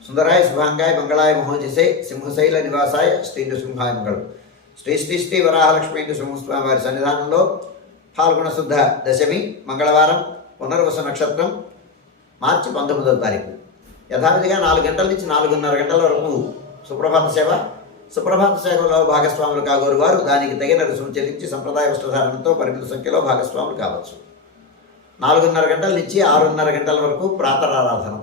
సుందరాయ శుభాంగాయ మంగళాయ మహోజసే సింహశైల నివాసాయ శ్రీ నృసింహాయ మంగళం శ్రీ శ్రీ శ్రీ వరాహలక్ష్మీ నృసింహస్వామి వారి సన్నిధానంలో పాల్గొన శుద్ధ దశమి మంగళవారం పునర్వస నక్షత్రం మార్చి పంతొమ్మిదవ తారీఖు యథావిధిగా నాలుగు గంటల నుంచి నాలుగున్నర గంటల వరకు సుప్రభాత సేవ సుప్రభాత సేవలో భాగస్వాములు కాగోరు వారు దానికి తగిన రుసుము చెల్లించి సంప్రదాయ వస్త్రధారణతో పరిమిత సంఖ్యలో భాగస్వాములు కావచ్చు నాలుగున్నర గంటల నుంచి ఆరున్నర గంటల వరకు ప్రాతరారాధనం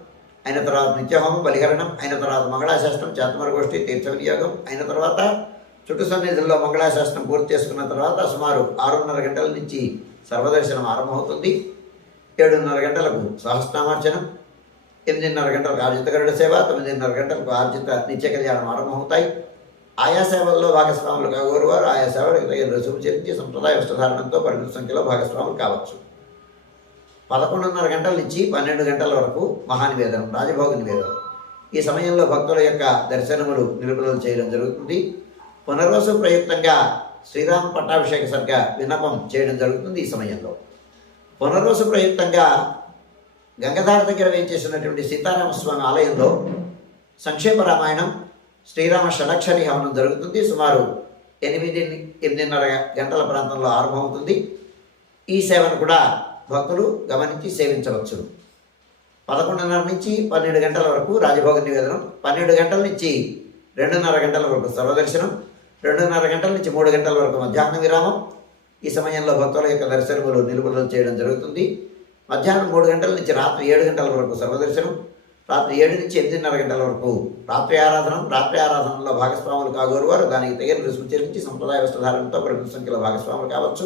అయిన తర్వాత నిత్యహోమం బలిహరణం అయిన తర్వాత మంగళాశాస్త్రం చేతమరగోష్ఠి తీర్థ వినియోగం అయిన తర్వాత చుట్టు సన్నిధుల్లో మంగళాశాస్త్రం పూర్తి చేసుకున్న తర్వాత సుమారు ఆరున్నర గంటల నుంచి సర్వదర్శనం ఆరంభమవుతుంది. ఏడున్నర గంటలకు సహస్రనామార్చనం ఎనిమిదిన్నర గంటలకు ఆర్జిత గరుడ సేవ తొమ్మిదిన్నర గంటలకు ఆర్జిత నిత్య కళ్యాణం ఆరంభమవుతాయి. ఆయా సేవల్లో భాగస్వాములు కాగోరు వారు ఆయా సేవలకు తగిన రుసుము చెల్లించి సంప్రదాయ వస్త్రధారణంతో పరిమిత సంఖ్యలో భాగస్వాములు కావచ్చు. పదకొండున్నర గంటల నుంచి పన్నెండు గంటల వరకు మహానివేదనం రాజభోగ నివేదనం. ఈ సమయంలో భక్తుల యొక్క దర్శనములు నిలుపుదల చేయడం జరుగుతుంది. పునర్వసు ప్రయుక్తంగా శ్రీరామ పట్టాభిషేక సర్గ విన్నపం చేయడం జరుగుతుంది ఈ సమయంలో. పునర్వసు ప్రయుక్తంగా గంగధార దగ్గర వేయించేసినటువంటి సీతారామస్వామి ఆలయంలో సంక్షేమ రామాయణం శ్రీరామ షడక్షరి హవనం జరుగుతుంది. సుమారు ఎనిమిది ఎనిమిదిన్నర గంటల ప్రాంతంలో ఆరంభమవుతుంది. ఈ సేవను కూడా భక్తులు గమనించి సేవించవచ్చు పదకొండున్నర నుంచి పన్నెండు గంటల వరకు రాజభోగ నివేదనం పన్నెండు గంటల నుంచి రెండున్నర గంటల వరకు సర్వదర్శనం రెండున్నర గంటల నుంచి మూడు గంటల వరకు మధ్యాహ్న విరామం. ఈ సమయంలో భక్తుల యొక్క దర్శనములు నిలుపుదల చేయడం జరుగుతుంది. మధ్యాహ్నం మూడు గంటల నుంచి రాత్రి ఏడు గంటల వరకు సర్వదర్శనం రాత్రి ఏడు నుంచి ఎనిమిదిన్నర గంటల వరకు రాత్రి ఆరాధనం రాత్రి ఆరాధనలో భాగస్వాములు కాగోరు వారు. దానికి తగిన రుసుము చెల్లించి సంప్రదాయ వస్త్రధారణతో పరిమిత సంఖ్యలో భాగస్వాములు కావచ్చు.